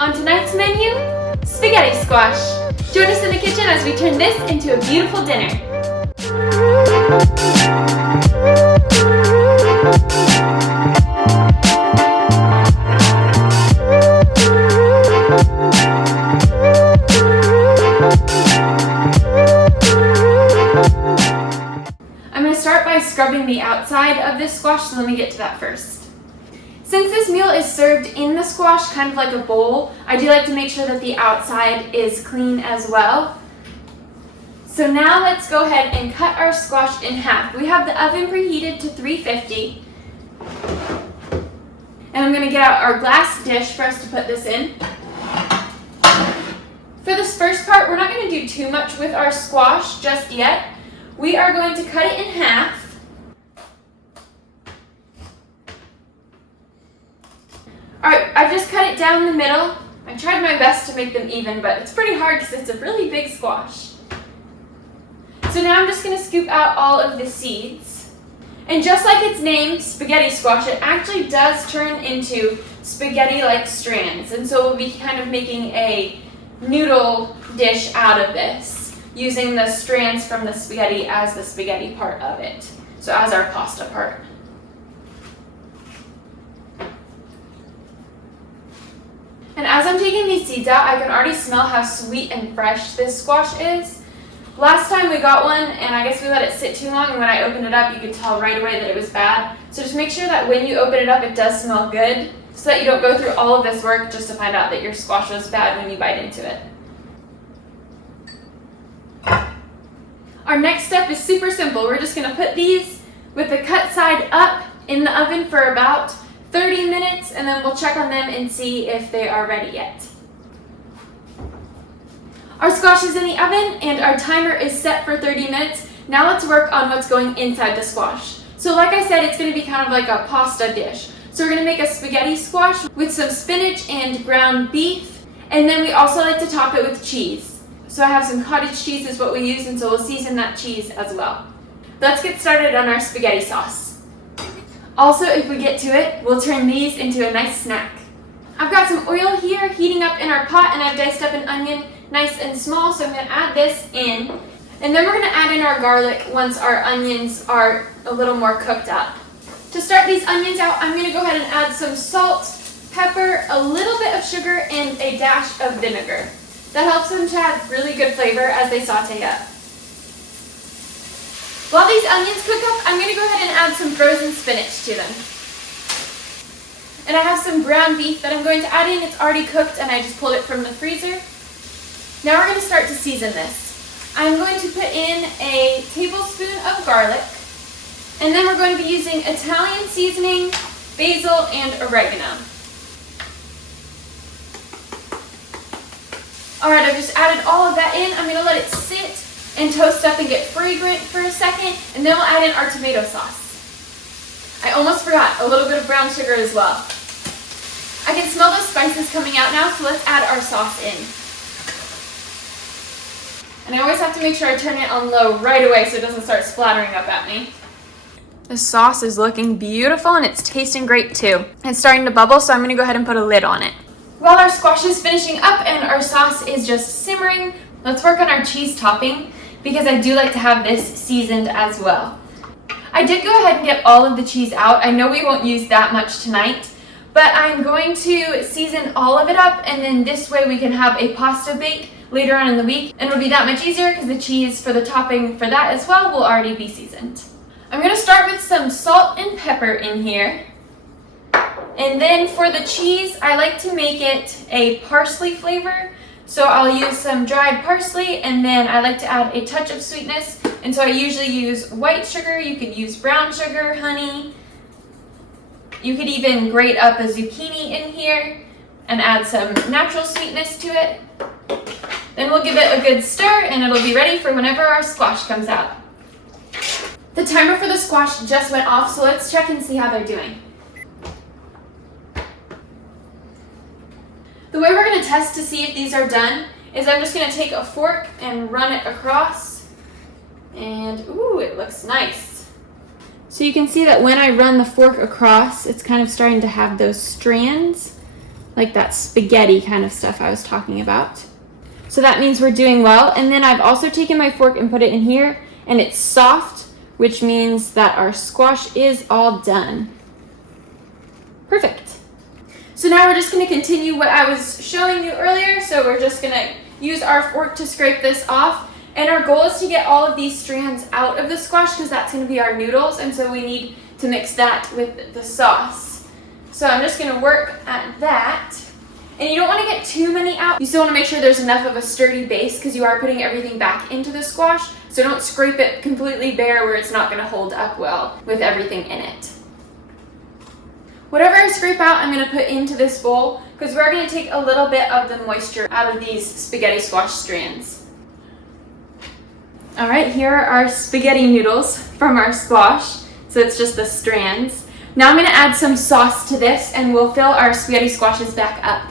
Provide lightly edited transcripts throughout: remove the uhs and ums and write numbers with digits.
On tonight's menu, spaghetti squash. Join us in the kitchen as we turn this into a beautiful dinner. I'm going to start by scrubbing the outside of this squash, so let me get to that first. Since this meal is served in the squash, kind of like a bowl, I do like to make sure that the outside is clean as well. So now let's go ahead and cut our squash in half. We have the oven preheated to 350. And I'm going to get out our glass dish for us to put this in. For this first part, we're not going to do too much with our squash just yet. We are going to cut it in half. Alright, I've just cut it down the middle. I tried my best to make them even, but it's pretty hard because it's a really big squash. So now I'm just going to scoop out all of the seeds. And just like its name, spaghetti squash, it actually does turn into spaghetti-like strands. And so we'll be kind of making a noodle dish out of this, using the strands from the spaghetti as the spaghetti part of it. So as our pasta part. And as I'm taking these seeds out, I can already smell how sweet and fresh this squash is. Last time we got one, and I guess we let it sit too long, and when I opened it up, you could tell right away that it was bad. So just make sure that when you open it up, it does smell good, so that you don't go through all of this work just to find out that your squash was bad when you bite into it. Our next step is super simple. We're just going to put these with the cut side up in the oven for about 30 minutes, and then we'll check on them and see if they are ready yet. Our squash is in the oven and our timer is set for 30 minutes. Now let's work on what's going inside the squash. So like I said, it's going to be kind of like a pasta dish. So we're going to make a spaghetti squash with some spinach and ground beef, and then we also like to top it with cheese. So I have some cottage cheese is what we use, and so we'll season that cheese as well. Let's get started on our spaghetti sauce. Also, if we get to it, we'll turn these into a nice snack. I've got some oil here heating up in our pot, and I've diced up an onion nice and small, so I'm going to add this in. And then we're going to add in our garlic once our onions are a little more cooked up. To start these onions out, I'm going to go ahead and add some salt, pepper, a little bit of sugar, and a dash of vinegar. That helps them to have really good flavor as they saute up. While these onions cook up, I'm going to go ahead and add some frozen spinach to them. And I have some ground beef that I'm going to add in. It's already cooked and I just pulled it from the freezer. Now we're going to start to season this. I'm going to put in a tablespoon of garlic. And then we're going to be using Italian seasoning, basil, and oregano. Alright, I've just added all of that in. I'm going to let it sit and toast up and get fragrant for a second, and then we'll add in our tomato sauce. I almost forgot, a little bit of brown sugar as well. I can smell those spices coming out now, so let's add our sauce in. And I always have to make sure I turn it on low right away so it doesn't start splattering up at me. The sauce is looking beautiful and it's tasting great too. It's starting to bubble, so I'm going to go ahead and put a lid on it. While our squash is finishing up and our sauce is just simmering, let's work on our cheese topping, because I do like to have this seasoned as well. I did go ahead and get all of the cheese out. I know we won't use that much tonight, but I'm going to season all of it up, and then this way we can have a pasta bake later on in the week, and it'll be that much easier because the cheese for the topping for that as well will already be seasoned. I'm going to start with some salt and pepper in here. And then for the cheese, I like to make it a parsley flavor. So I'll use some dried parsley, and then I like to add a touch of sweetness. And so I usually use white sugar. You could use brown sugar, honey. You could even grate up a zucchini in here and add some natural sweetness to it. Then we'll give it a good stir, and it'll be ready for whenever our squash comes out. The timer for the squash just went off, so let's check and see how they're doing. The way we're going to test to see if these are done is I'm just going to take a fork and run it across, and ooh, it looks nice. So you can see that when I run the fork across, it's kind of starting to have those strands like that spaghetti kind of stuff I was talking about. So that means we're doing well. And then I've also taken my fork and put it in here, and it's soft, which means that our squash is all done. Perfect. So now we're just going to continue what I was showing you earlier. So we're just going to use our fork to scrape this off. And our goal is to get all of these strands out of the squash because that's going to be our noodles. And so we need to mix that with the sauce. So I'm just going to work at that. And you don't want to get too many out. You still want to make sure there's enough of a sturdy base because you are putting everything back into the squash. So don't scrape it completely bare where it's not going to hold up well with everything in it. Whatever I scrape out, I'm going to put into this bowl because we're going to take a little bit of the moisture out of these spaghetti squash strands. All right, here are our spaghetti noodles from our squash. So it's just the strands. Now I'm going to add some sauce to this and we'll fill our spaghetti squashes back up.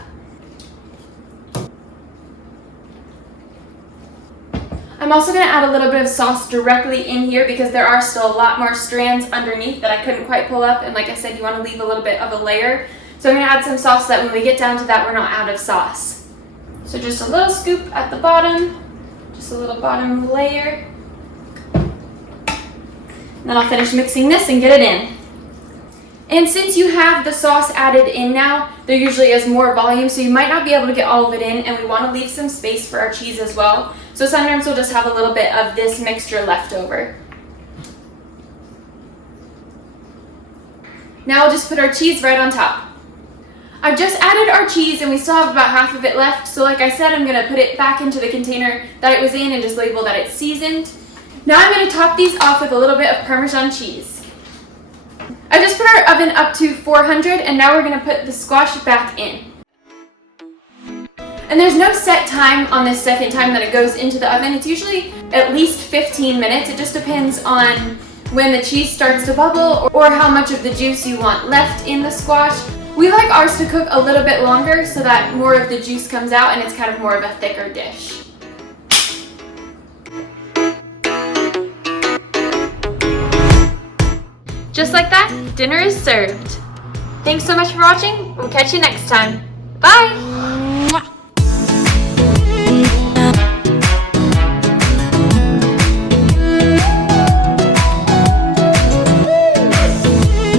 I'm also going to add a little bit of sauce directly in here because there are still a lot more strands underneath that I couldn't quite pull up, and like I said, you want to leave a little bit of a layer. So I'm going to add some sauce so that when we get down to that, we're not out of sauce. So just a little scoop at the bottom, just a little bottom layer. And then I'll finish mixing this and get it in. And since you have the sauce added in now, there usually is more volume, so you might not be able to get all of it in, and we want to leave some space for our cheese as well. So sometimes we'll just have a little bit of this mixture left over. Now we'll just put our cheese right on top. I've just added our cheese and we still have about half of it left. So like I said, I'm going to put it back into the container that it was in and just label that it's seasoned. Now I'm going to top these off with a little bit of Parmesan cheese. I just put our oven up to 400 and now we're going to put the squash back in. And there's no set time on this second time that it goes into the oven. It's usually at least 15 minutes. It just depends on when the cheese starts to bubble or how much of the juice you want left in the squash. We like ours to cook a little bit longer so that more of the juice comes out and it's kind of more of a thicker dish. Just like that, dinner is served. Thanks so much for watching. We'll catch you next time. Bye!